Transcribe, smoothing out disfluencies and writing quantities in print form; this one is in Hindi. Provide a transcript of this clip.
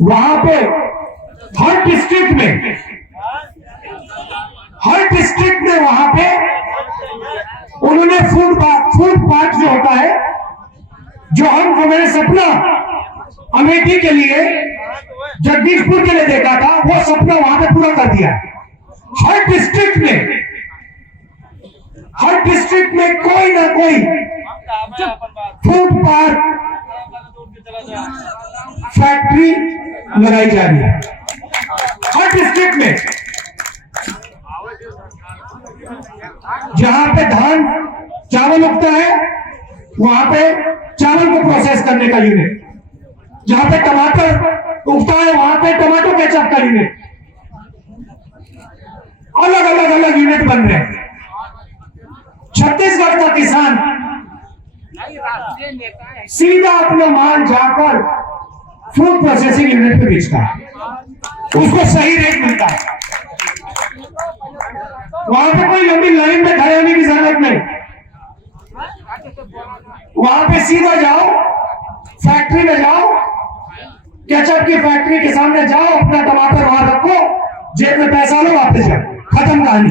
वहां पे हर डिस्ट्रिक्ट में वहां पे उन्होंने फूड पार्क जो होता है, जो मेरे सपना अमेठी के लिए, जगदीशपुर के लिए देखा था, वो सपना वहां पे पूरा कर दिया। हर डिस्ट्रिक्ट में कोई ना कोई फूड पार्क फैक्ट्री लगाई जा रही है, हर डिस्ट्रिक्ट में। जहां पे धान चावल उगता है वहां पे चावल को प्रोसेस करने का यूनिट, जहां पे टमाटर उगता है वहां पे टमाटो केचप का यूनिट, अलग यूनिट बन रहे हैं। छत्तीसगढ़ का किसान सीधा अपना माल जाकर फूड प्रोसेसिंग यूनिट पे बेचता है, उसको सही रेट मिलता है। वहां पे कोई लंबी लाइन में खड़े होने की जरूरत नहीं, वहां पे सीधा जाओ, फैक्ट्री में जाओ, केचप की फैक्ट्री के सामने जाओ, अपना टमाटर वहां रखो, जेब में पैसा लो, वापस जाओ, खत्म कहानी।